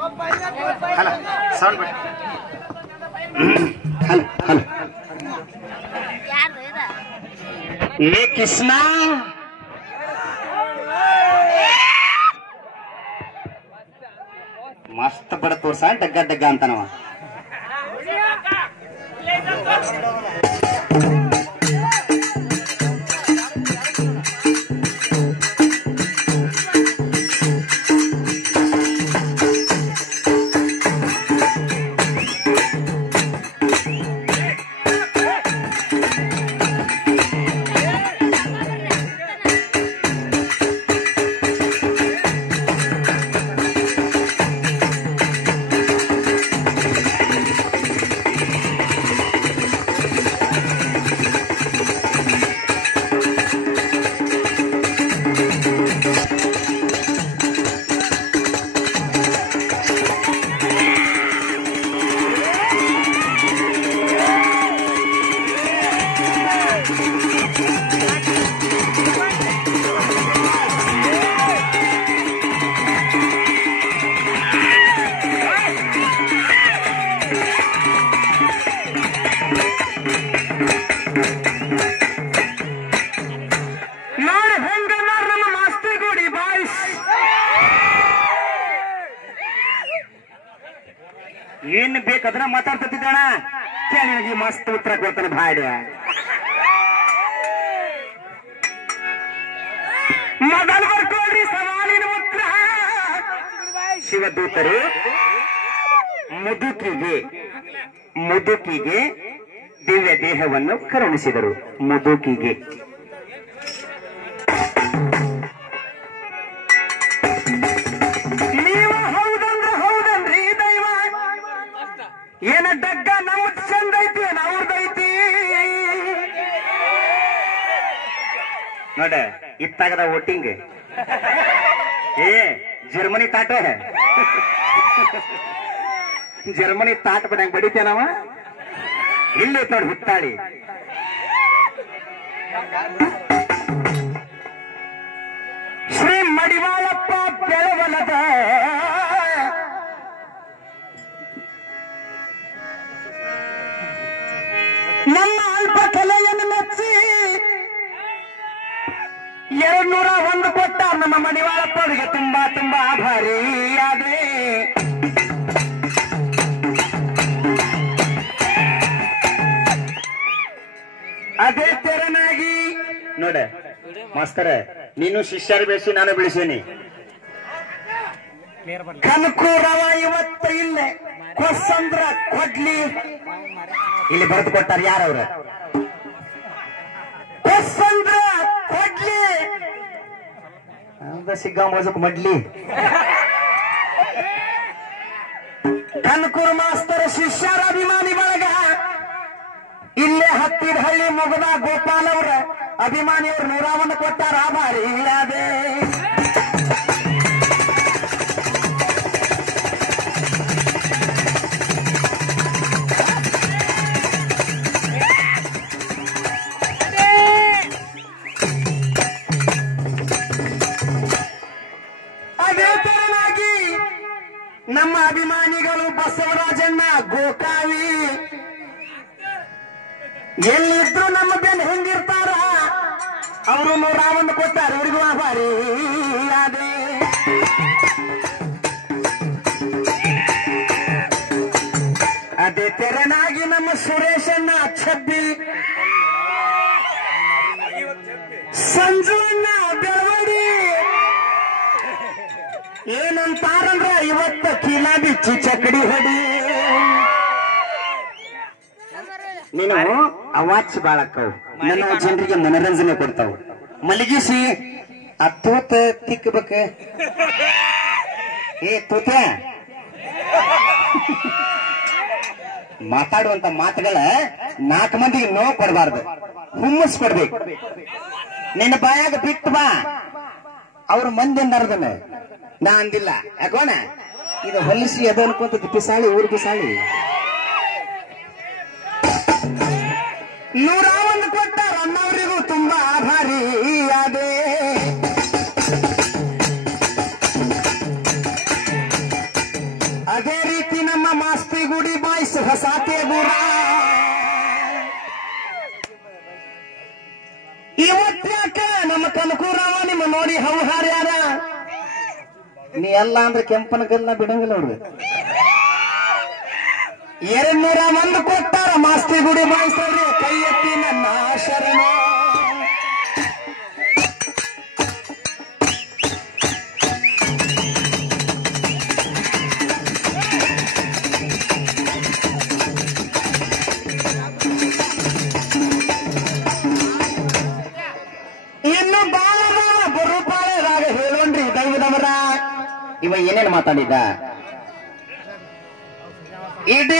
Hello sound ಬಿಡಿ. Hello hello ಏ ಕೃಷ್ಣ ಮಸ್ತ್ ಬಡ ತೋರ್ಸ ಡಗ್ಗ ಡಗ್ಗ ಅಂತನವ. ಏನ್ ಬೇಕದ್ರ ಮಾತಾಡ್ತಿದ್ದಣ ಕೇಳಿ ಮಸ್ತ್ ಉತ್ತರ ಕೊಡ್ತಾನೆ ಭಾಡ್ಯ. ಮೊದಲು ಬರ್ಕೊಳ್ರಿ ಸವಾಲಿನ ಉತ್ತರ. ಶಿವದೂತರು ಮುದುಕಿಗೆ ದಿವ್ಯ ದೇಹವನ್ನು ಕರುಣಿಸಿದರು. ಮುದುಕಿಗೆ ಏನ ಡಗ್ಗ ನಮ್ದು ಚಂದ ಐತಿ ಅವ್ರದೈತಿ ನೋಡ. ಇತ್ತಾಗದ ವೋಟಿಂಗ್ ಏ ಜರ್ಮನಿ ತಾಟ ಜರ್ಮನಿ ತಾಟ ಬಿಡಂಗ್ ಬಡಿತೇನವ. ಇಲ್ಲಿ ನೋಡಿ ಹುತ್ತಾಳಿ. ಶ್ರೀ ಮಡಿವಾಳಪ್ಪ ಬೆಳವಲದ ನನ್ನ ಅಲ್ಪ ಕಲೆಯನ್ನು ಮೆಚ್ಚಿ 201 ಕೊಟ್ಟ ನಮ್ಮ ಮಡಿವಾಳಪ್ಪರಿಗೆ ತುಂಬಾ ತುಂಬಾ ಆಭಾರಿ ಆದ್ರೆ. ಅದೇ ತೆರನಾಗಿ ನೋಡ ಮಾಸ್ತರ, ನೀನು ಶಿಷ್ಯರು ಬೆಳೆಸಿ ನಾನು ಬೆಳೆಸೀನಿ. ಕನಕೂರವ ಇವತ್ತು ಇಲ್ಲೇ ಕೊಸ್ಸಂದ್ರ ಕೊಡ್ಲಿ ಇಲ್ಲಿ ಬರೆದು ಕೊಟ್ಟಾರ. ಯಾರವ್ರ ಕೊಸ್ಸಂದ್ರ ಕೊಡ್ಲಿ ಸಿಗ್ಗಾಂಬಜಕ್ ಮಡ್ಲಿ. ಕನಕೂರ್ ಮಾಸ್ತರ ಶಿಷ್ಯರ ಅಭಿಮಾನಿ ಬಳಗ ಇಲ್ಲೇ ಹತ್ತಿದ ಹಳ್ಳಿ ಮುಗದ ಗೋಪಾಲ್ ಅವ್ರ ಅಭಿಮಾನಿಯವ್ರು 101 ಕೊಟ್ಟಾರ. ಆಭಾರಿ ಅದೇ ನಮ್ಮ ಅಭಿಮಾನಿಗಳು ಬಸವರಾಜಣ್ಣ ಗೋಕಾವಿ ಎಲ್ಲಿದ್ರು ನಮ್ಮ ಬೆನ್ನು ಹಿಂದಿರ್ತಾರ. ಅವರು 101 ಕೊಟ್ಟಾರ. ಇವರಿಗೂ ಆಭಾರಿ ಅದೇ. ಅದೇ ತೆರನಾಗಿ ನಮ್ಮ ಸುರೇಶಣ್ಣ ಛಬ್ಬಿ, ಸಂಜುವಣ್ಣ ಬೆಳವಡಿ ಏನಂತಾರಂದ್ರ ಇವತ್ತು ಕೀಲಾ ಬಿಚ್ಚಿ ಚಕಡಿ ಹೊಡಿ. ನೀನು ಅವಾಚ್ ಬಾಳಕ್ಕವು ನನ್ನ ಜನರಿಗೆ ಮನರಂಜನೆ ಕೊಡ್ತಾವ. ಮಲಗಿಸಿ ಆ ತೂತ ತಿಕ್ಕಬೇಕ. ಏ ತೂತ ಮಾತಾಡುವಂತ ಮಾತುಗಳ 4 ಮಂದಿಗೆ ನೋವು ಕೊಡಬಾರ್ದು, ಹುಮ್ಮಸ್ ಕೊಡ್ಬೇಕು. ನಿನ್ನ ಬಾಯಾಗ ಬಿಟ್ಟು ಬಾ. ಅವ್ರ ಮಂದಿ ಅಂದಾರ್ದನ್ನ ನಾ ಅಂದಿಲ್ಲ. ಯಾಕೋಣ ಇದು ಹೊಲಿಸಿ ಅದು ಅನ್ಕೊಂತ ಪಿಸಾಳಿ ಊರ್ ಪಿಸಾಳಿ. 101 ಕೊಟ್ಟಾರ. ಅಣ್ಣವರಿಗೂ ತುಂಬಾ ಆಭಾರಿ ಅದೇ. ಅದೇ ರೀತಿ ನಮ್ಮ ಮಾಸ್ತಿ ಗುಡಿ ಬಾಯ್ಸ್ ಹೊಸಾತೆ ಗುರ ಇವತ್ತ್ಯಾಕ ನಮ್ಮ ಕನಕೂರವ ನಿಮ್ಮ ನೋಡಿ ಹೌಹಾರ ಯಾರ ನೀ ಎಲ್ಲ ಅಂದ್ರೆ ಕೆಂಪನ ಕಲ್ಲ ಬಿಡಂಗಿಲ್ಲ ನೋಡ್ರಿ 201 ಕೊಟ್ಟಾರ ಮಾಸ್ತಿ ಗುಡಿ ಬಾಯ್ಸ್ ಅವ್ರಿ ಕೈ ಎತ್ತಿ ನನ್ನ ಶರಣ ಇನ್ನು ಬಾಳ ಬರುಪಾಳದಾಗ ಹೇಳೋಣ್ರಿ ದೈವದವರ ಇವ ಏನೇನು ಮಾತಾಡಿದ ಇಡೀ